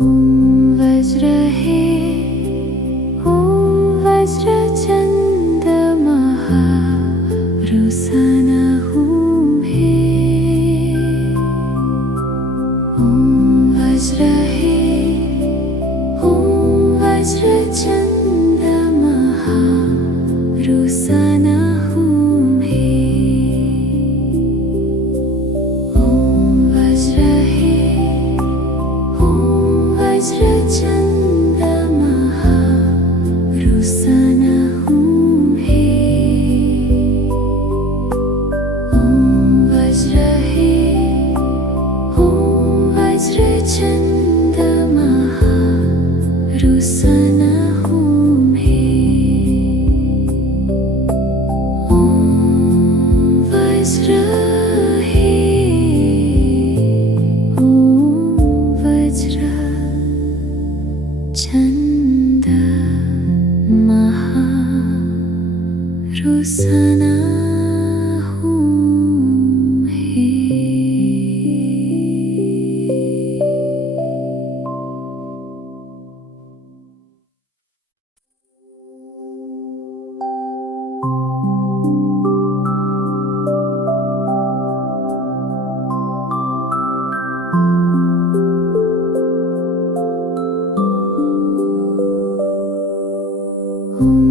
ओम वज्र हे ओम वज्र चंद्रमहा रुसन हूँ हे ओम वज्र हे ओम वज्र चंद्रमहा रुसन हूँ हे ओम वज्र हे ओम वज्र चंद्रमहा रुसन हूँ हे ओम वज्र हे ओम वज्र चंद्रमहा रुसन हूँ हे ओम वज्र हे ओम वज्र चंद्रमहा रुसन हूँ हे ओम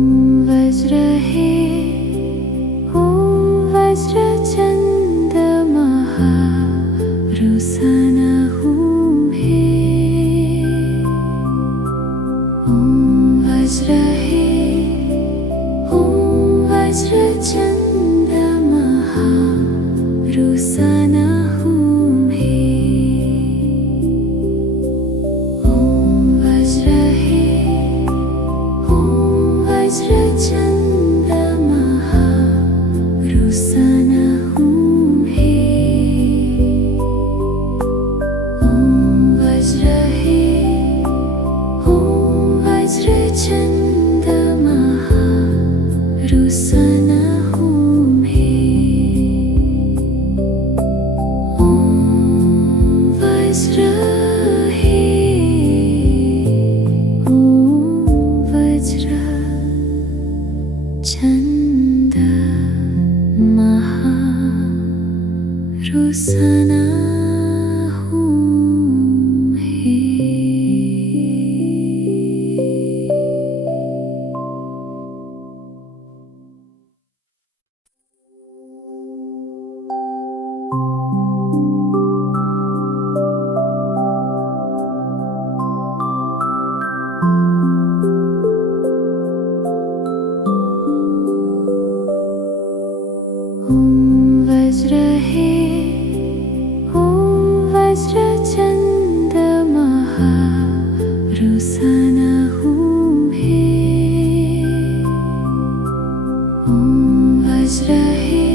वज्र हे ओम वज्र चंद्रमहा रुसन हूँ हे ओम वज्र हे ओम वज्र चंद्रमहा रुसन हूँ हे ओम वज्र हे ओम वज्र चंद्रमहा रुसन हूँ हे ओम वज्र हे ओम वज्र चंद्रमहा रुसन हूँ हे ओम वज्र हे ओम वज्र चंद्रमहा रुसन हूँ हे ओम वज्र हे ओम वज्र चंद्रमहा रुसन हूँ हे ओम वज्र हे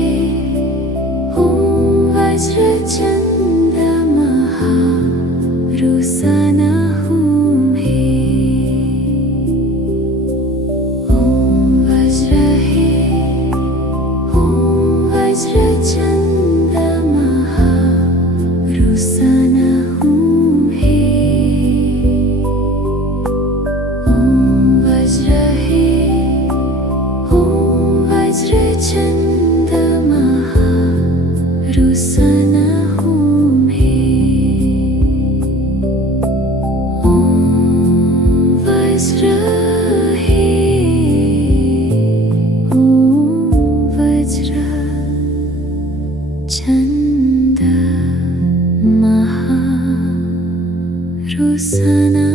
ओम वज्र चंद्रमहा रुसन हूँ हे ओम वज्र हे ओम वज्र चंद्रमहा रुसन हूँ हे ओम वज्र हे ओम वज्र चंद्रमहा रुसन हूँ हे ओम वज्र हे ओम वज्र चंद्रमहा रुसन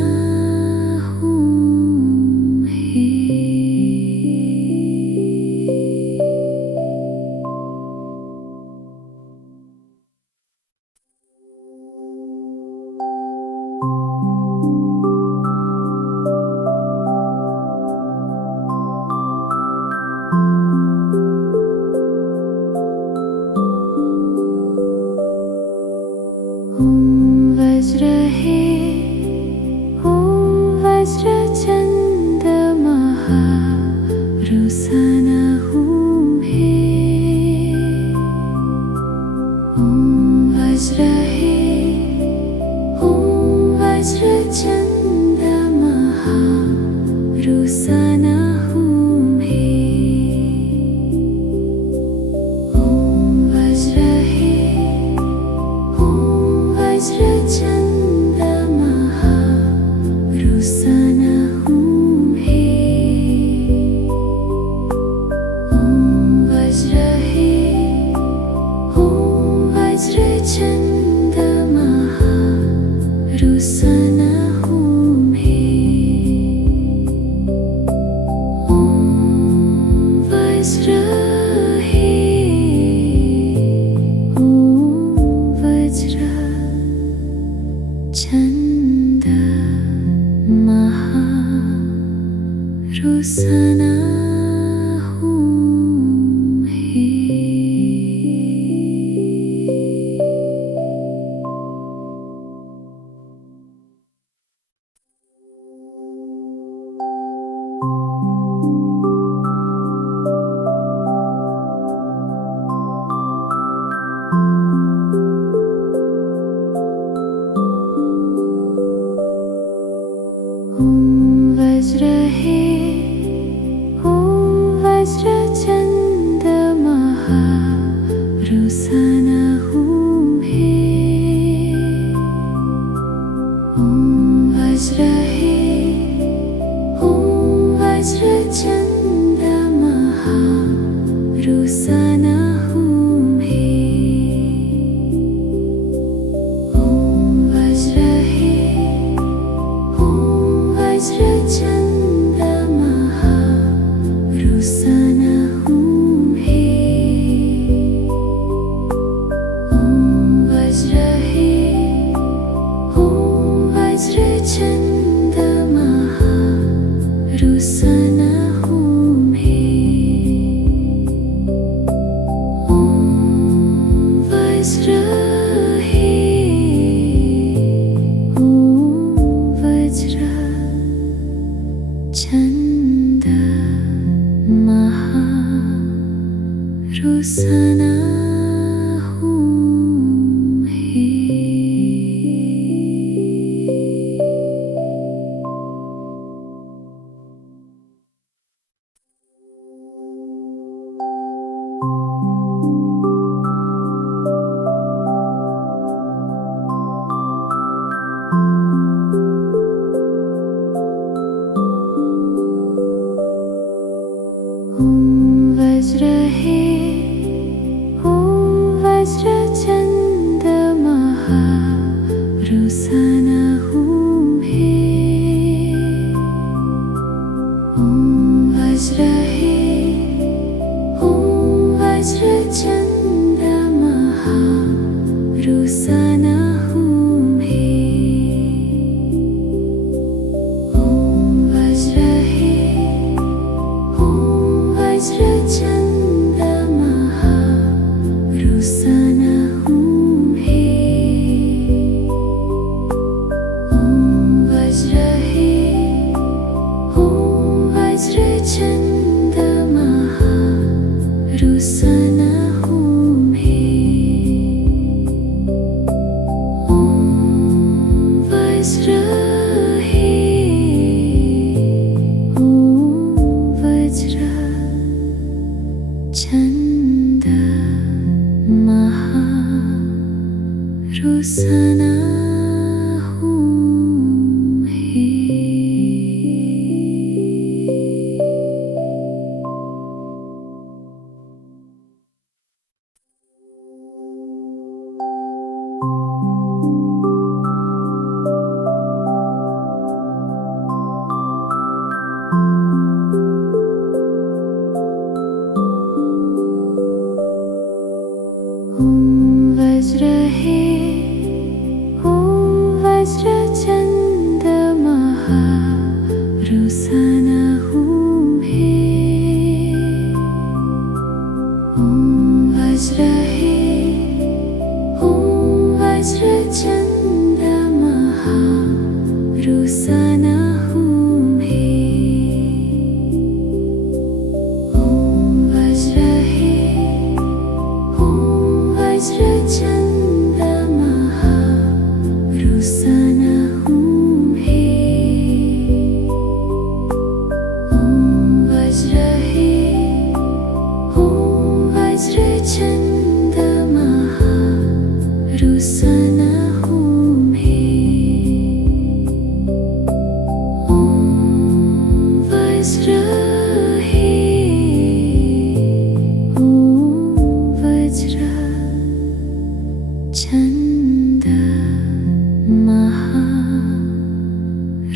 हूँ हे ओम वज्र हे ओम वज्र चंद्रमहा रुसन हूँ हे ओम वज्र हे ओम वज्र Vajra Chanda Maha Rusana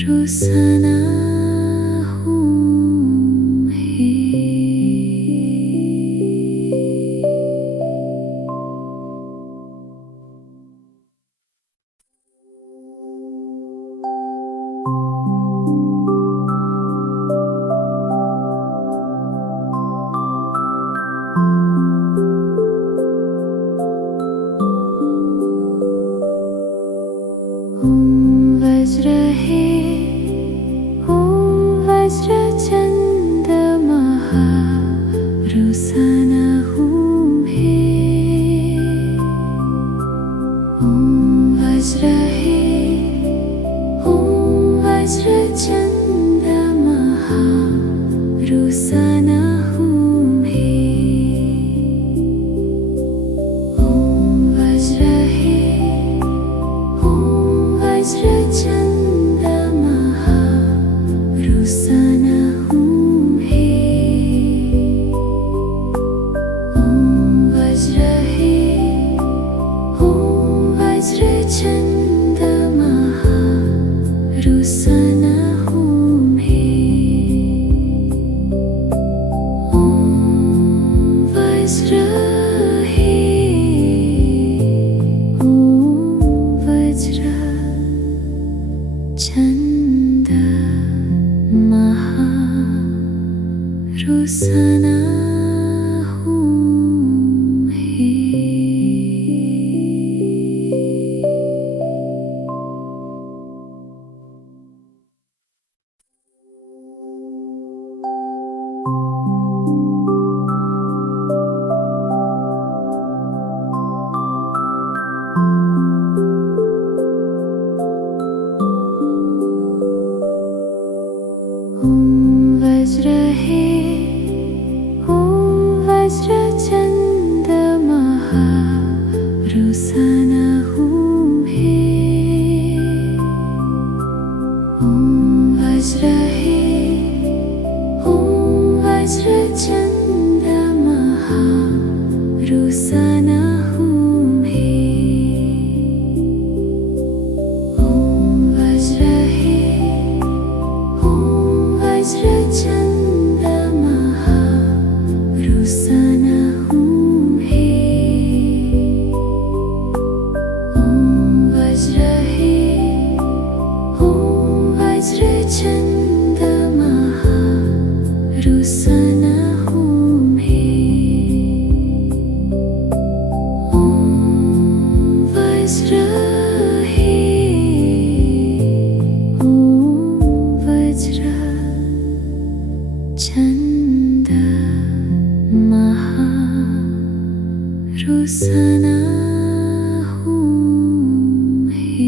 रुसना हूँ हे वज्र हे वज्र चंद्रमा रुसना हूँ हे वज्र हे वज्र चंद्रमा रुसना हूँ हे वज्र हे वज्र चंद्रमा रुसना हूँ हे वज्र हे वज्र चंद्रमा रुसना हूँ हे वज्र हे वज्र चंद्रमा रुसना हूँ हे वज्र हे वज्र चंद्रमा रुसना हूँ हे वज्र हे वज्र चंद्रमा रुसना हूँ हे वज्र हे वज्र चंद्रमा रुसना हूँ हे वज्र हे वज्र चंद्रमा रुसना हूँ हे वज्र हे वज्र चंद्रमा रुसना हूँ हे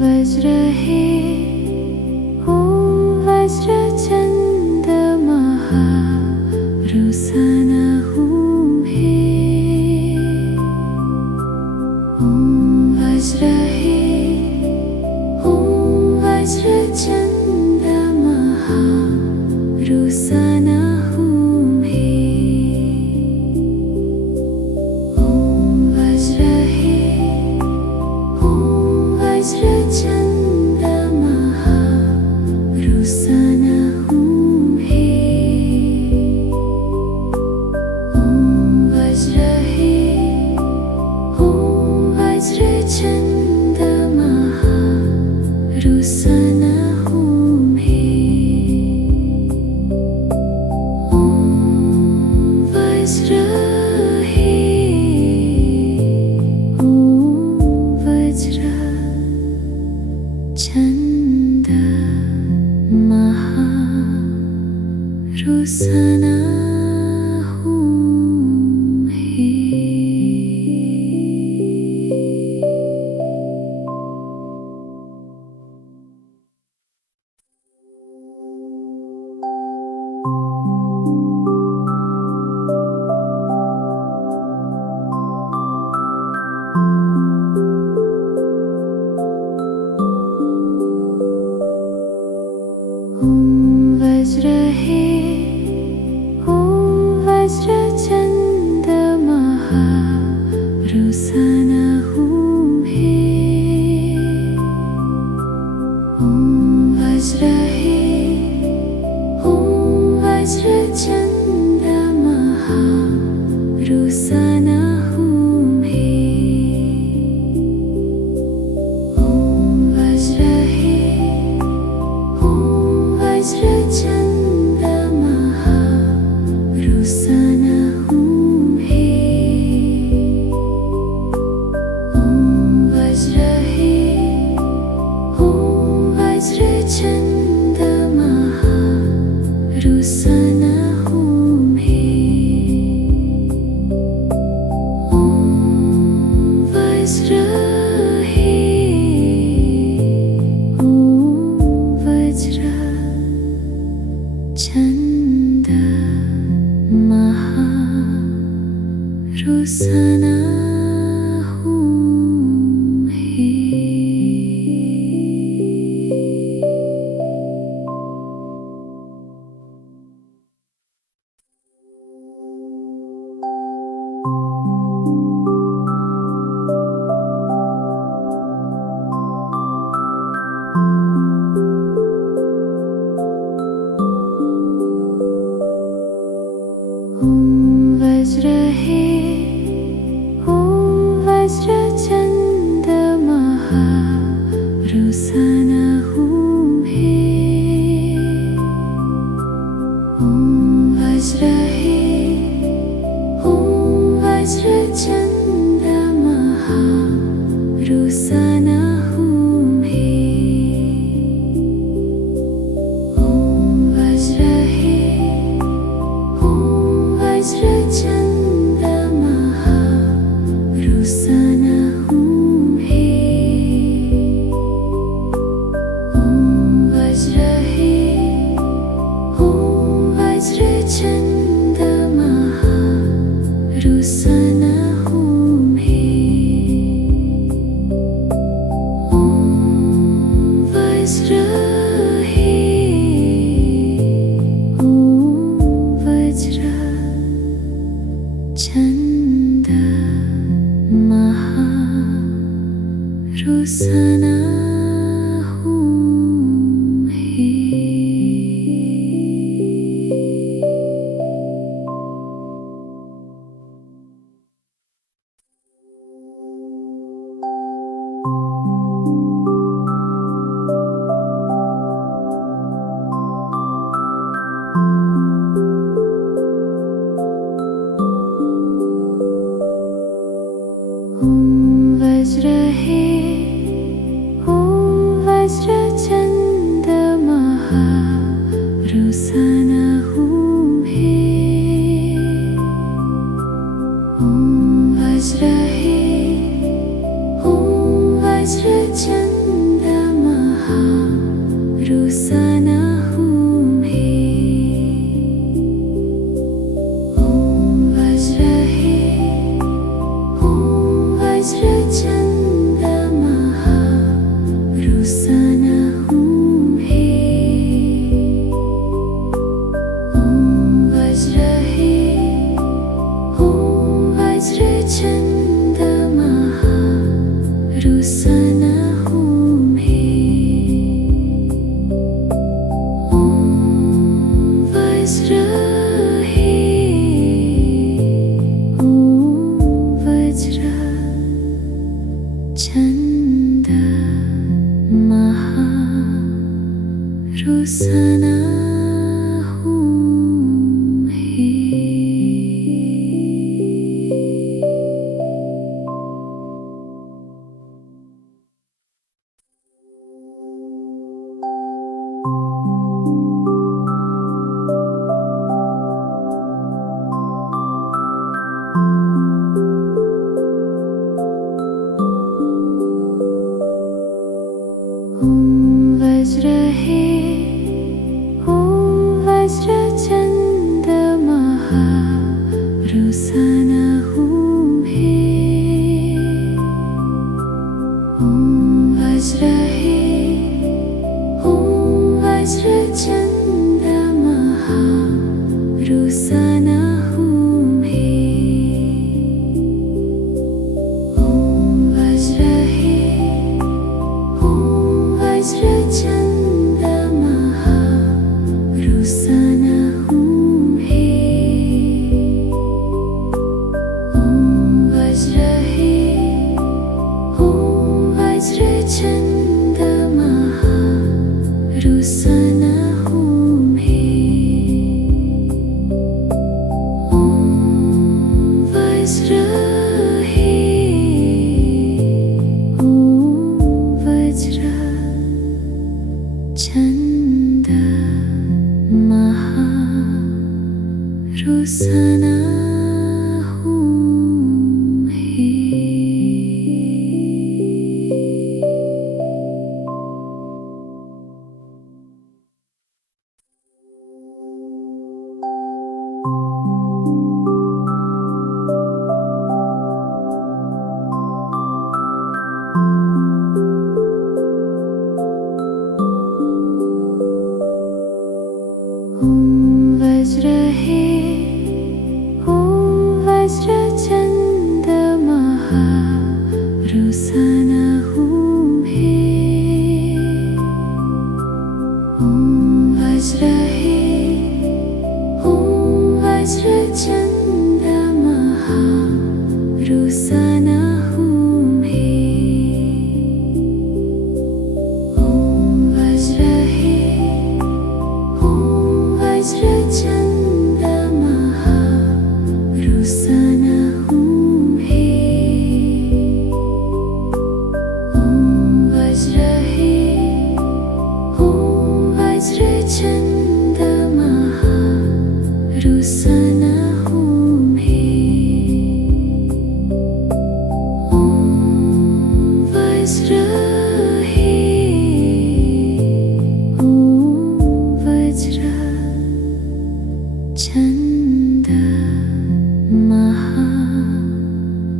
वज्र हे वज्र चंद्रमा रुसना हूँ हे वज्र हे वज्र चंद्रमा रुसना हूँ हे वज्र हे वज्र चंद्रमा रुसना हूँ हे रुसना हूँ ही वज्र है वज्र चंद्रमा रुसना हूँ है वज्र है वज्र चंद्रमा रुसना हूँ है वज्र है वज्र चंद्रमा रुसना हूँ है वज्र है वज्र चंद्रमा रुसना हूँ है वज्र है वज्र चंद्रमा रुसना हूँ है वज्र है वज्र चंद्रमा रुसना हूँ है वज्र है वज्र चंद्रमा रुसना हूँ है वज्र है वज्र चंद्रमा रुसना हूँ है वज्र है वज्र चंद्रमा रुसना हूँ है वज्र है वज्र चंद्रमा रुसना हूँ है वज्र है वज्र चंद्रमा रुसना हूँ है वज्र है वज्र चंद्रमा रुसना हूँ है वज्र है वज्र चंद्रमा रुसना हूँ है वज्र है वज्र चंद्रमा रुसना हूँ है वज्र है वज्र चंद्रमा रुसना हूँ है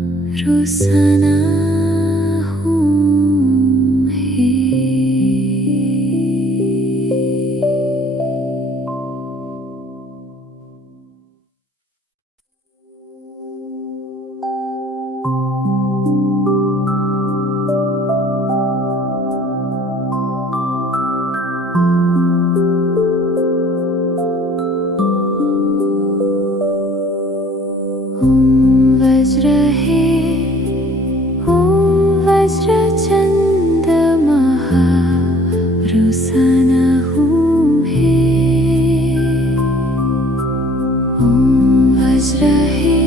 महारुसना हूँ हे वज्र हे वज्र चंद महारुसना हूँ हे वज्र हे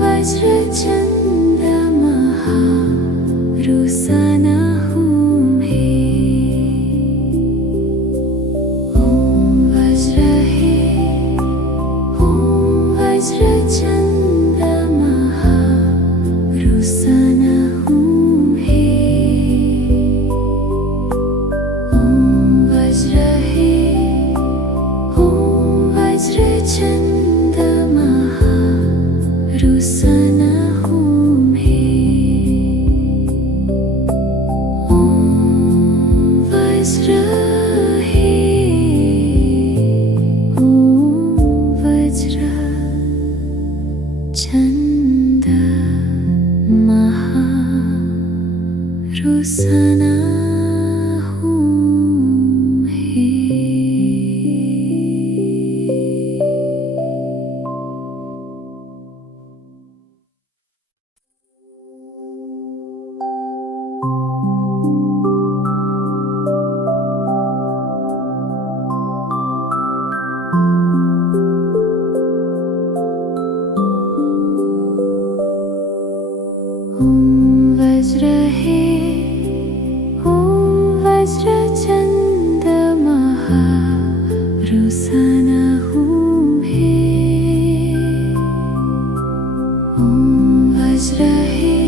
वज्र चंद महारुसना हूँ हे वज्र हे वज्र चंद महारुसना हूँ हे वज्र हे वज्र चंद महारुसना हूँ हे वज्र हे वज्र चंद महारुसना हूँ हे वज्र हे वज्र चंद महारुसना हूँ हे वज्र हे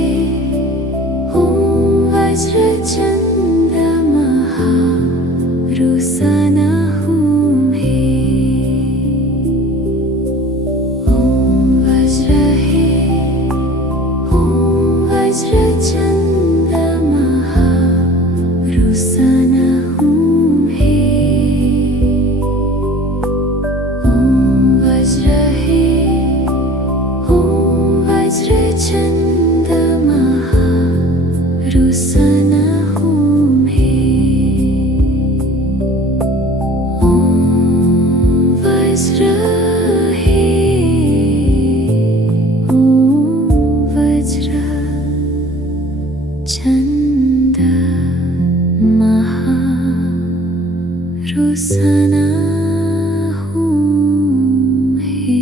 वज्र चंद महारुसना हूँ हे वज्र हे वज्र चंद महारुसना हूँ हे वज्र हे वज्र चंद महारुसना हूँ हे वज्र हे वज्र चंद महारुसना हूँ हे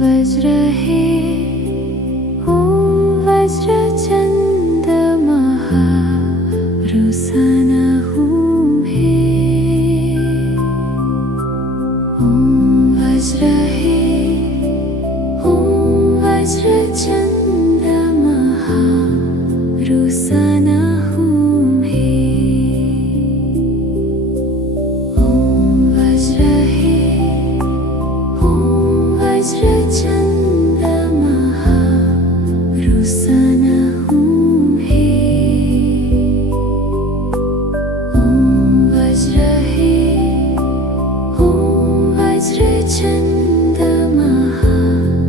वज्र हे वज्र चंद महारुसना हूँ हे वज्र हे वज्र चंद महारुसना हूँ हे वज्र हे वज्र चंद महारुसना हूँ हे वज्र हे वज्र चंद महारुसना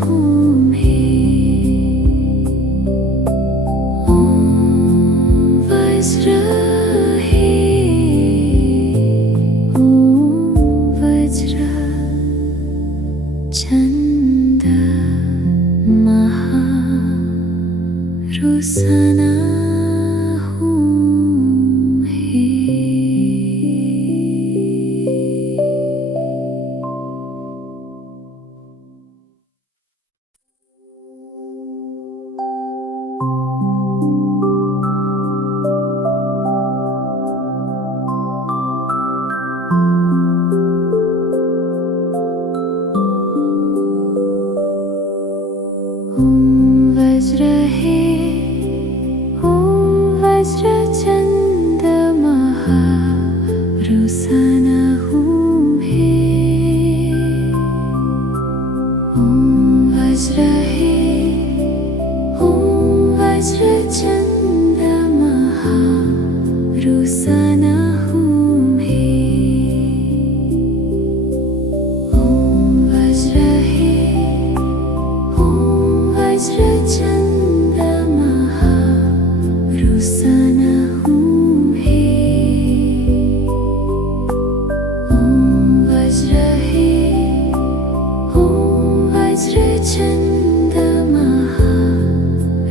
हूँ हे वज्र हे वज्र चंद महारुसना हूँ हे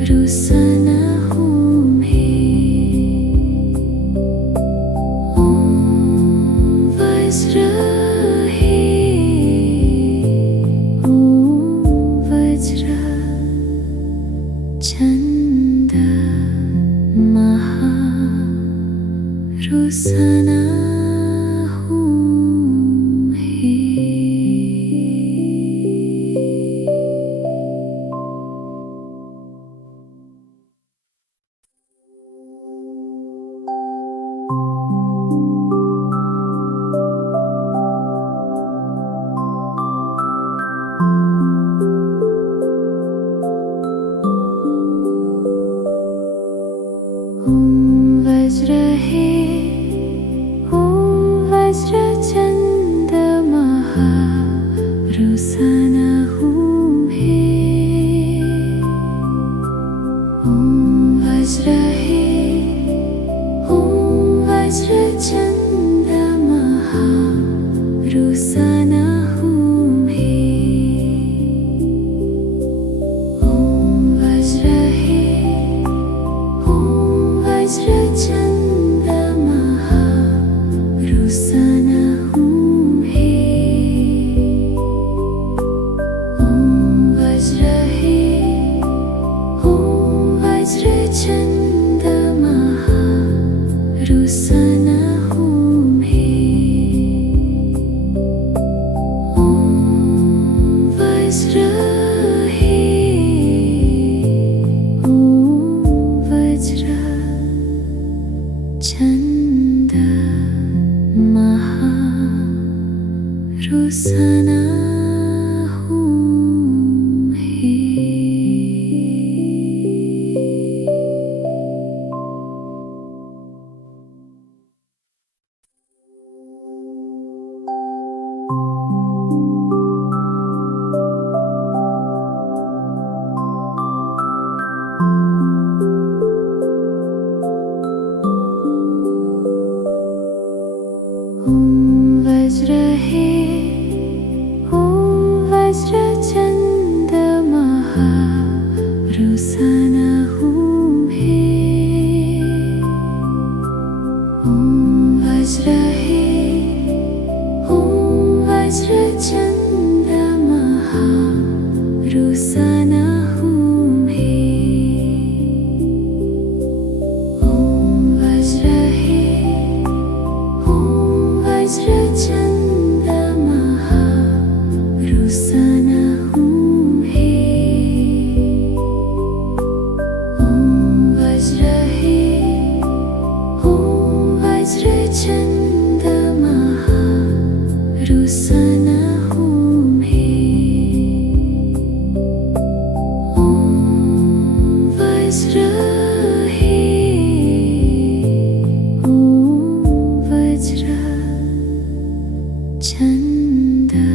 रुसना हूँ ओम वज्र हे ओम वज्र छंद महा रुसना ओम वज्र हे ओम वज्र छंद महा रुसना हूँ ओम वज्र हे ओम वज्र छंद महा रुसना हूँ ओम वज्र हे ओम वज्र छंद महा रुसना हूँ ओम वज्र हे ओम वज्र छंद महा रुसना हूँ ओम वज्र हे ओम वज्र छंद महा रुसना ओम वज्र हे ओम वज्र छंद महा रुसना हूँ ओम वज्र हे ओम वज्र छंद महा रुसना हूँ ओम वज्र हे ओम वज्र छंद महा रुसना हूँ ओम वज्र हे ओम वज्र छंद महा रुसना हूँ ओम वज्र हे ओम वज्र छंद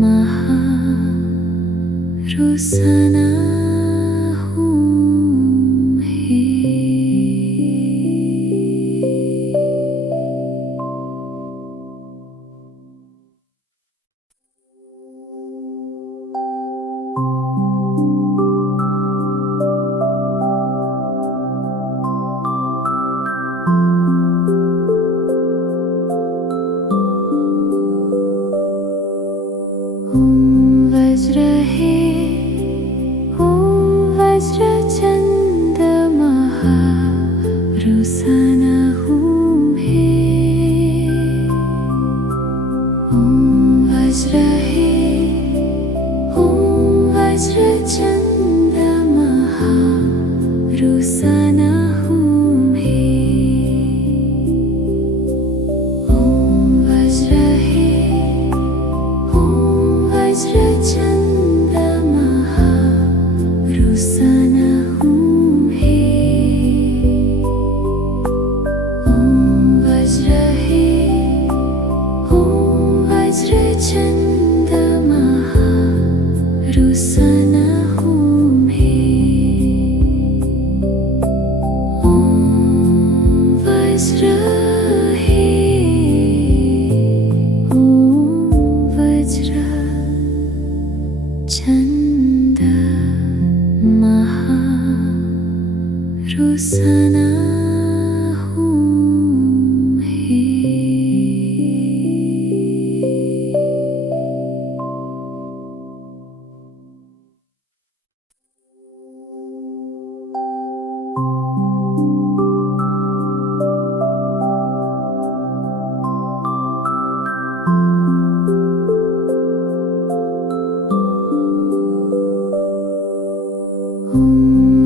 महा रुसना हूँ ओम वज्र हे ओम वज्र छंद महा रुसना हूँ ओम वज्र हे ओम वज्र छंद महा रुसना हूँ ओम वज्र हे ओम वज्र छंद महा रुसना रुसना हूँ ही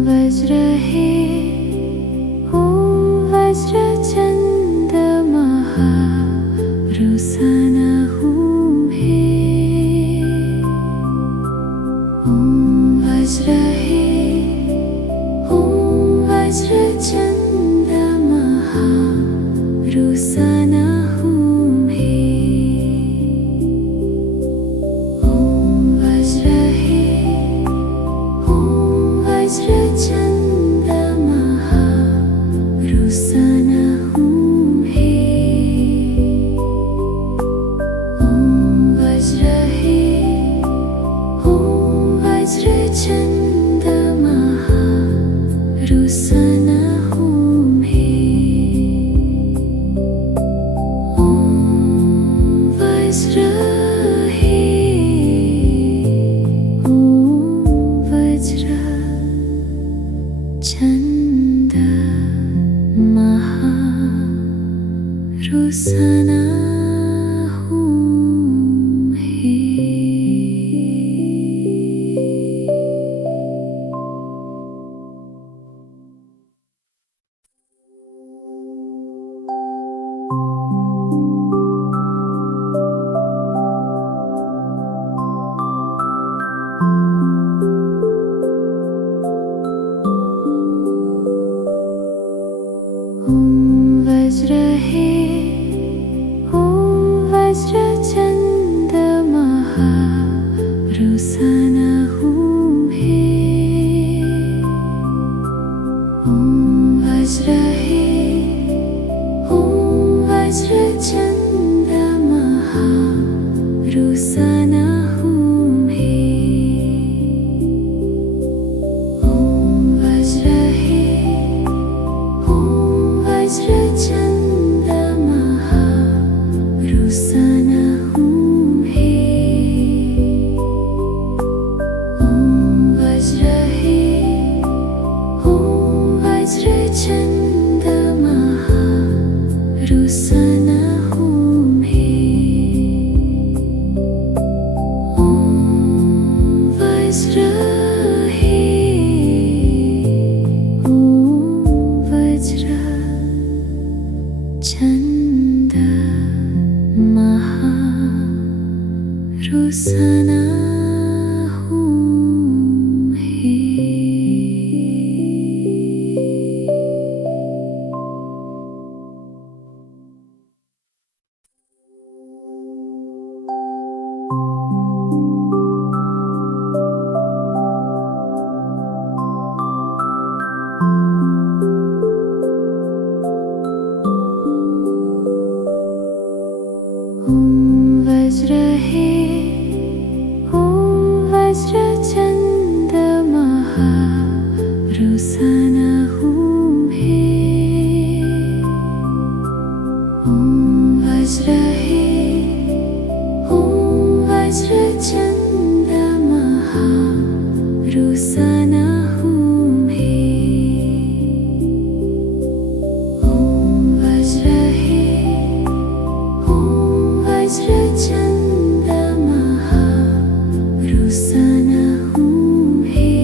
वज्र है वज्र चंद्रमा रुसना हूँ हे वज्र है वज्र चंद्रमा रुसना हूँ हे वज्र है वज्र चंद्रमा रुसना हूँ हे वज्र है वज्र चंद्रमा रुसना हूँ हे वज्र है वज्र चंद्रमा रुसना हूँ हे वज्र है वज्र चंद्रमा रुसना हूँ हे वज्र है वज्र चंद्रमा रुसना हूँ हे वज्र है वज्र चंद्रमा रुसना हूँ हे वज्र है वज्र चंद्रमा रुसना हूँ हे वज्र है वज्र चंद्रमा रुसना हूँ हे वज्र है वज्र चंद्रमा रुसना हूँ हे वज्र है वज्र चंद्रमा रुसना हूँ हे वज्र है वज्र चंद्रमा रुसना हूँ हे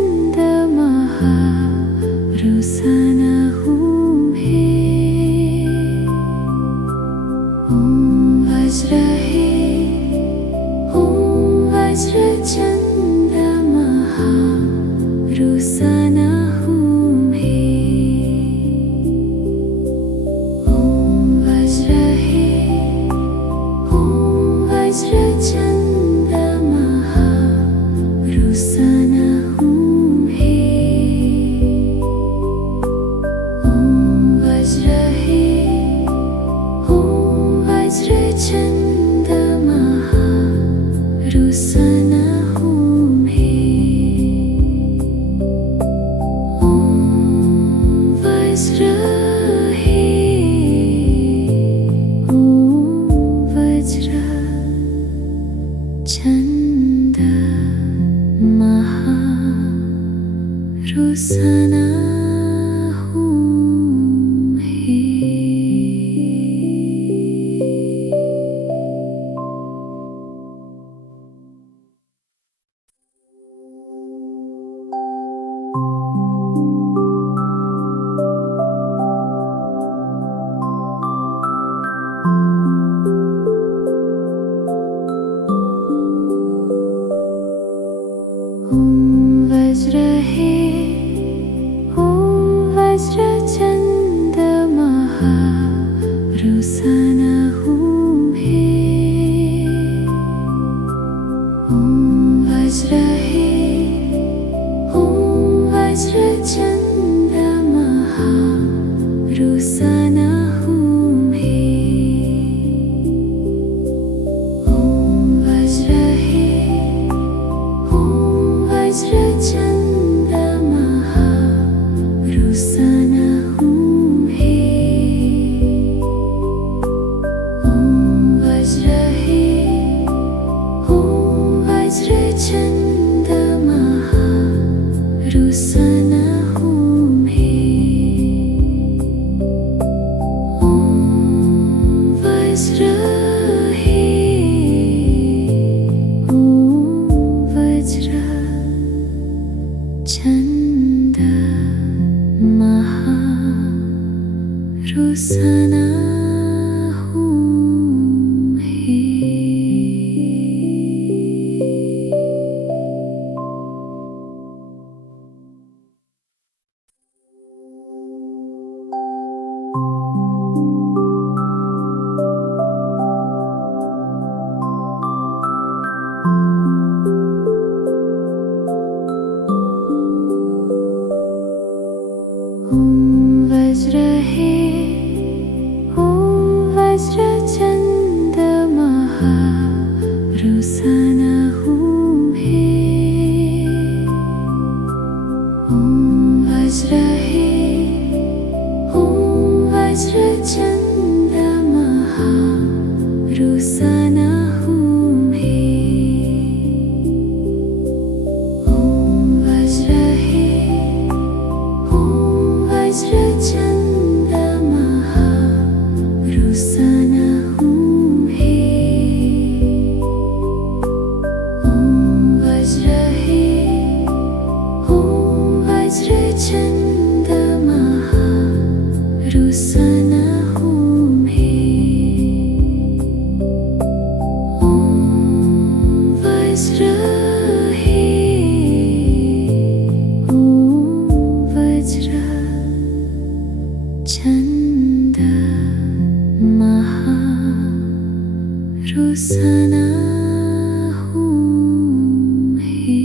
वज्रचन्दमहा रुसनहुं हे ॐ वज्र हे ॐ वज्रचन्दमहा रुसनहुं हे ॐ वज्र हे ॐ वज्रचन्दमहा रुसनहुं हे ॐ वज्र हे ॐ वज्रचन्दमहा रुसनहुं हे ॐ वज्र हे ॐ वज्रचन्दमहा रुसनहुं हे ॐ वज्र हे ॐ वज्रचन्दमहा रुसनहुं हे ॐ वज्र हे ॐ वज्रचन्दमहा रुसनहुं हे ॐ वज्र हे ॐ वज्रचन्दमहा रुसनहुं हे ॐ वज्र हे ॐ वज्रचन्दमहा रुसनहुं हे ॐ वज्र हे ॐ वज्रचन्दमहा रुसनहुं हे ॐ वज्र हे ॐ वज्रचन्दमहा रुसनहुं हे ॐ वज्र हे ॐ वज्रचन्दमहा रुसनहुं हे ॐ वज्र हे ॐ वज्रचन्दमहा रुसनहुं हे ॐ वज्र हे ॐ वज्रचन्दमहा रुसनहुं हे ॐ वज्र हे ॐ वज्रचन्दमहा रुसनहुं हे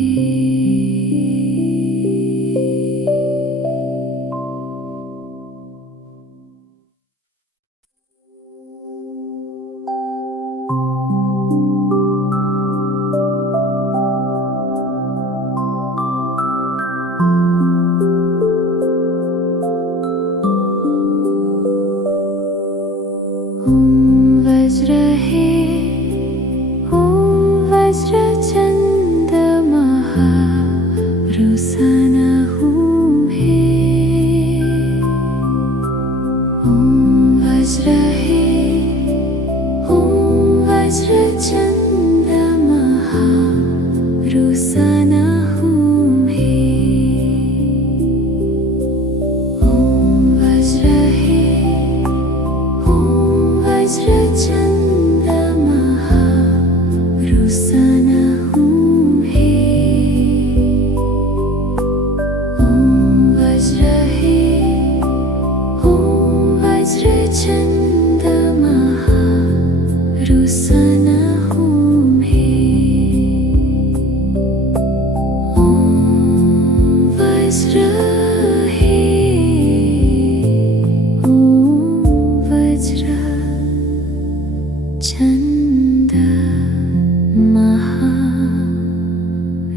ॐ वज्र हे ॐ वज्रचन्दमहा रुसनहुं हे ॐ वज्र हे ॐ वज्रचन्दमहा रुसनहुं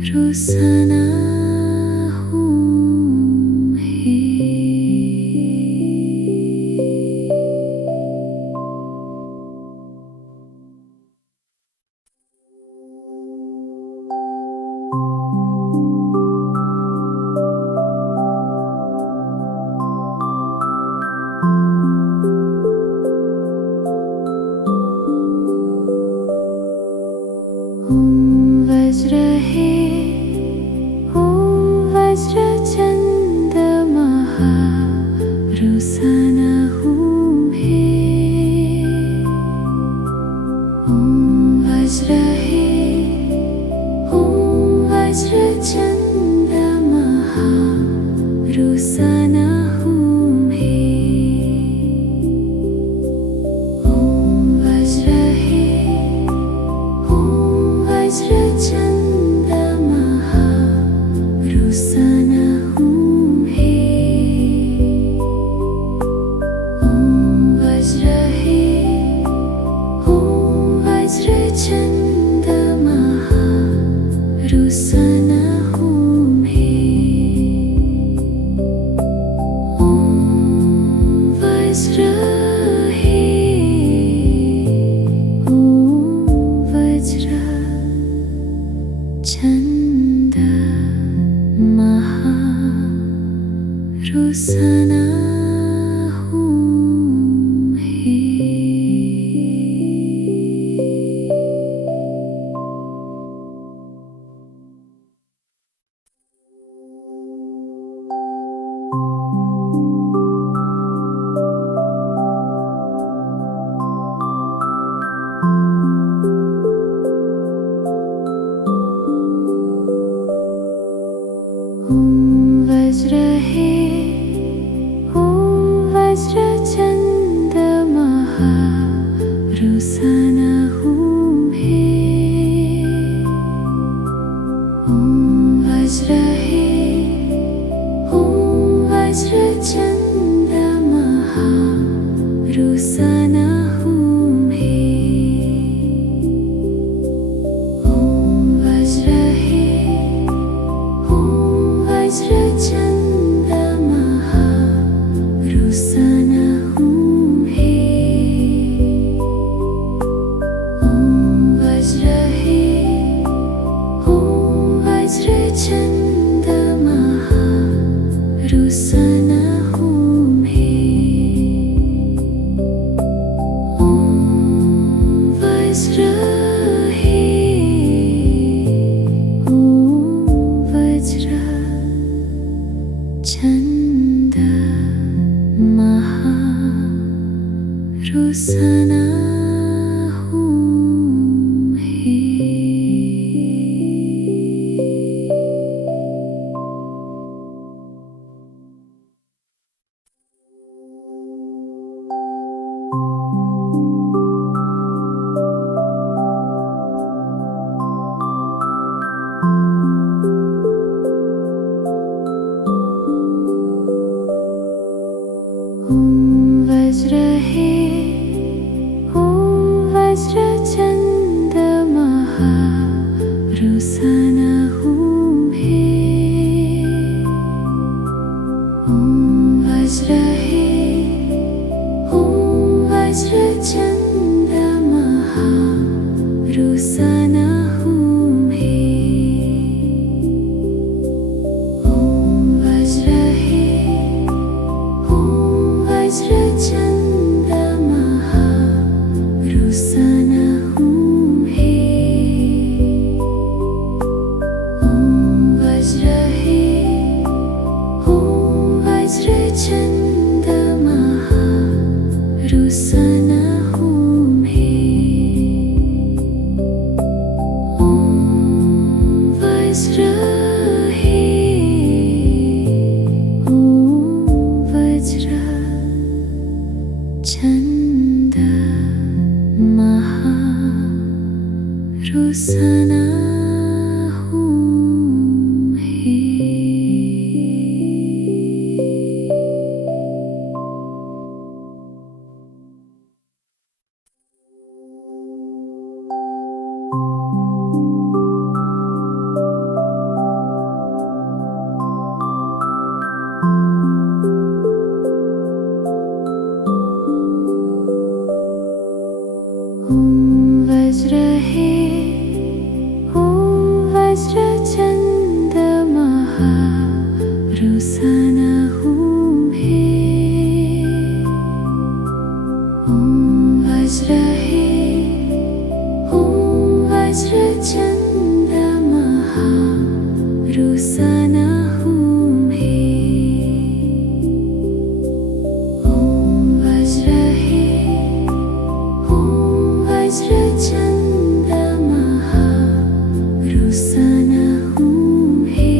रुसना हूँ हे वज्र हे वज्र चंद्रमहा रुसना हूँ हे वज्र हे वज्र चंद्रमहा रुसना हूँ हे वज्र हे वज्र चंद्रमहा रुसना हूँ हे वज्र हे वज्र चंद्रमहा रुसना हूँ हे वज्र हे वज्र चंद्रमहा रुसना हूँ हे वज्र हे वज्र चंद्रमहा रुसना हूँ हे वज्र हे वज्र चंद्रमहा रुसना हूँ हे वज्र हे वज्र चंद्रमहा रुसना हूँ हे वज्र हे वज्र चंद्रमहा रुसना हूँ हे वज्र हे वज्र रुसा ना हूँ हे। ओम वज्र हे, ओम वज्र चंद्रमः रुसा ना हूँ हे।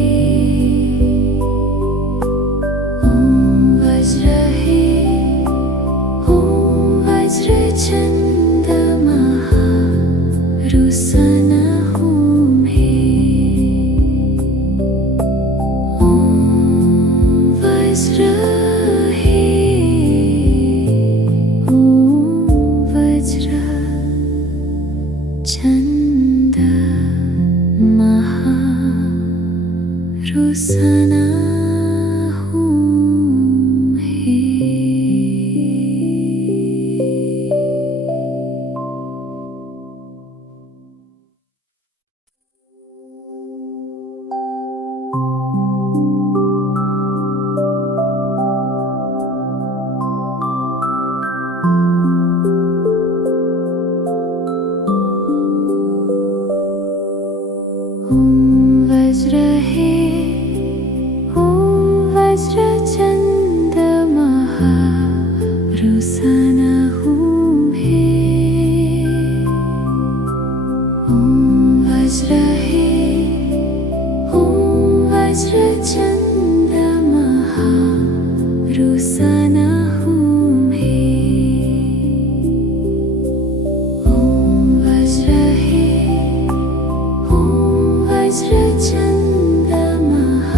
ओम वज्र हे, ओम वज्र चंद्रमः रुसा ना हूँ हे। ओम वज्र हे, ओम वज्र चंद्रमः रुसा ना हूँ हे। ओम वज्र हे, ओम वज्र चंद्रमः रुसा ना हूँ हे। ओम वज्र हे, ओम वज्र चंद्रमः रुसा ना हूँ हे। ओम वज्र हे, ओम वज्र चंद्रमः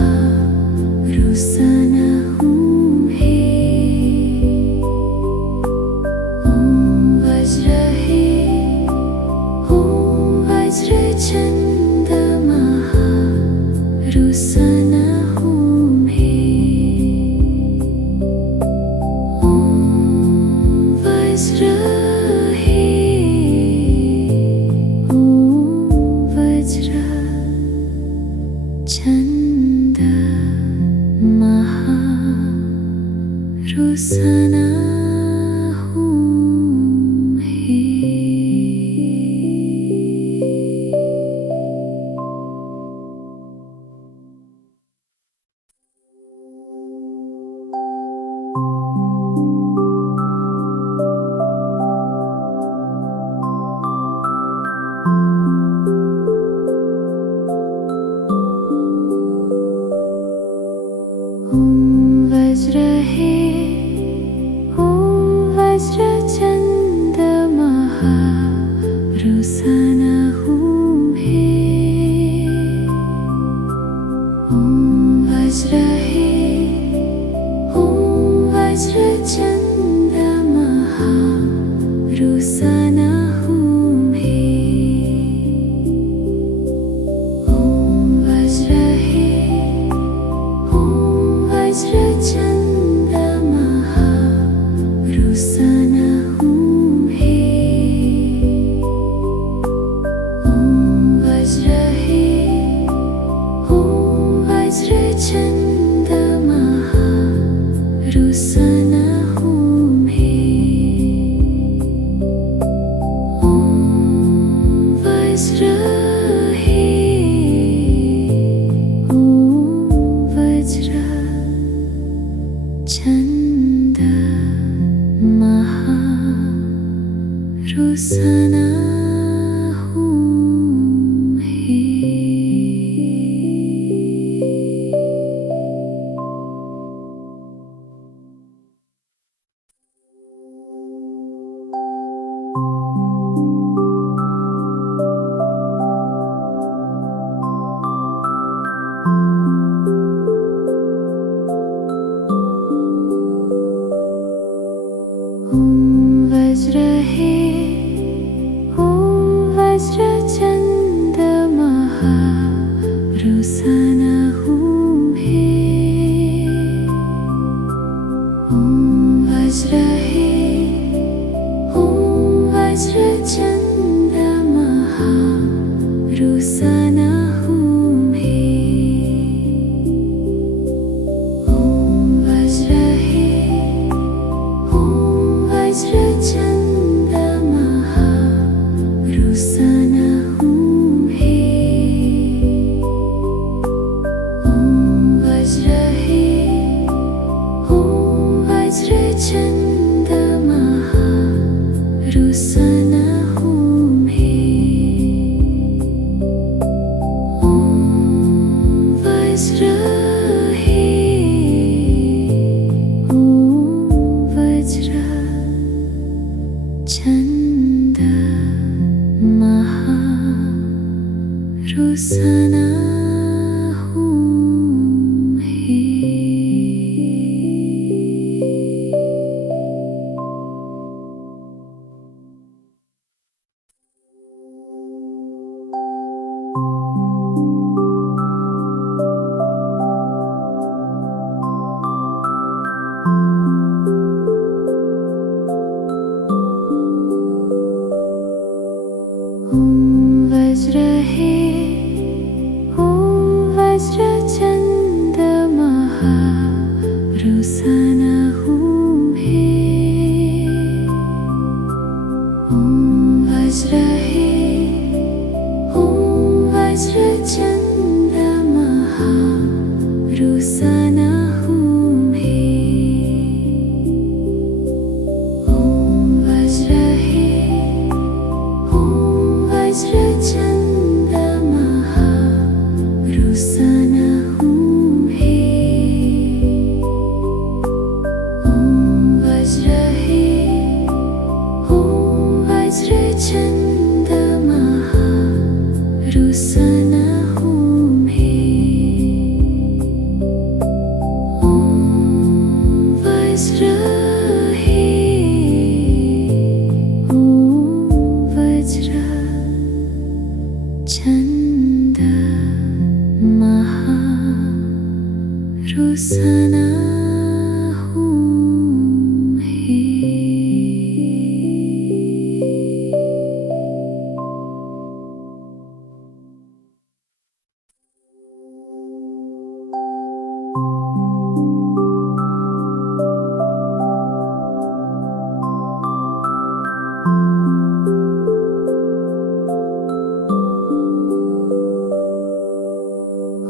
रुसा ना हूँ हे। ओम वज्र हे, ओम वज्र चंद्रमः रुसा ना हूँ हे। ओम वज्र हे, ओम वज्र चंद्रमः रुसा ना हूँ हे। ओम वज्र हे, ओम वज्र चंद्रमः रुसा ना हूँ हे। ओम वज्र हे, ओम वज्र चंद्रमः रुसा ना हूँ हे। ओम वज्र हे, ओम वज्र चंद्रमः रुसा ना हूँ हे। ओम वज्र हे, ओम वज्र चंद्रमः रुसा ना हूँ हे। ओम वज्र हे, ओम वज्र चंद्रमः रुसा ना हूँ हे। ओम वज्र हे, ओम वज्र चंद्रमः रुसा ना हूँ हे। ओम वज्र हे, ओम वज्र चंद्रमः रुसा ना हूँ हे। ओम वज्र हे, ओम वज्र चंद्रमः रुसा ना हूँ हे। वज्र हे ॐ वज्रचन्दमः रुसन ॐ हे ॐ वज्र हे ॐ वज्र छन्दमः रुसन वज्र हे ॐ वज्रचन्दमः रुसन हे ॐ वज्र हे ॐ वज्रचन्दमः रुसन हे ॐ वज्र हे ॐ वज्रचन्दमः रुसन हे ॐ वज्र हे ॐ वज्रचन्दमः रुसन हे ॐ वज्र हे ॐ वज्र छन्दमः रुसन हे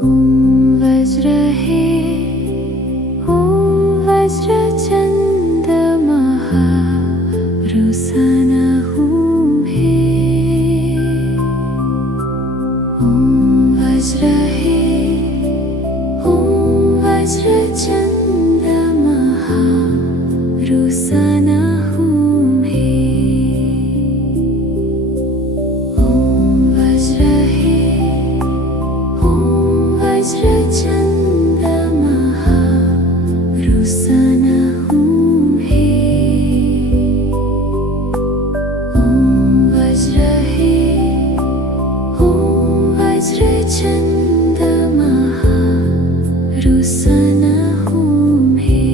ॐ वज्र हे ॐ वज्रचन्दमः रुसन हे ॐ वज्र हे ॐ वज्रचन्दमः रुसन हे ॐ वज्र हे ॐ वज्रचन्दमः रुसन हे ॐ वज्र हे ॐ वज्रचन्दमः रुसन हे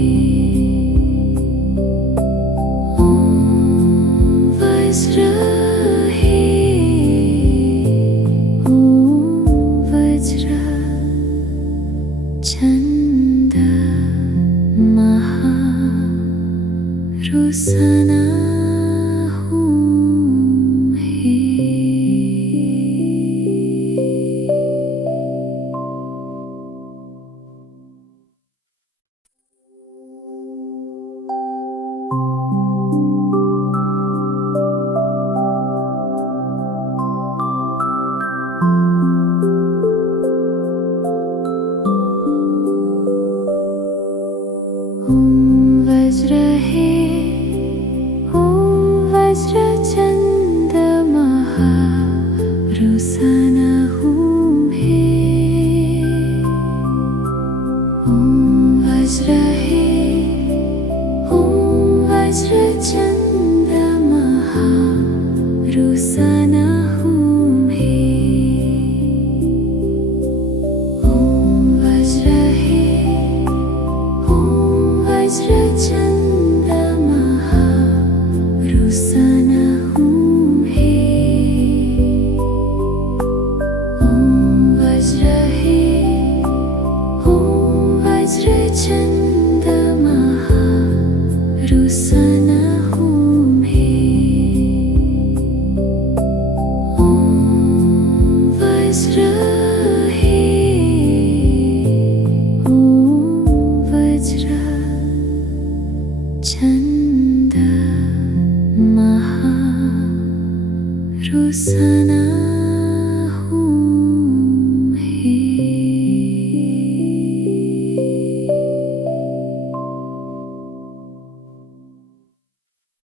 ॐ वज्र हे ॐ वज्र छन्दमः रुसन हे ॐ वज्र हे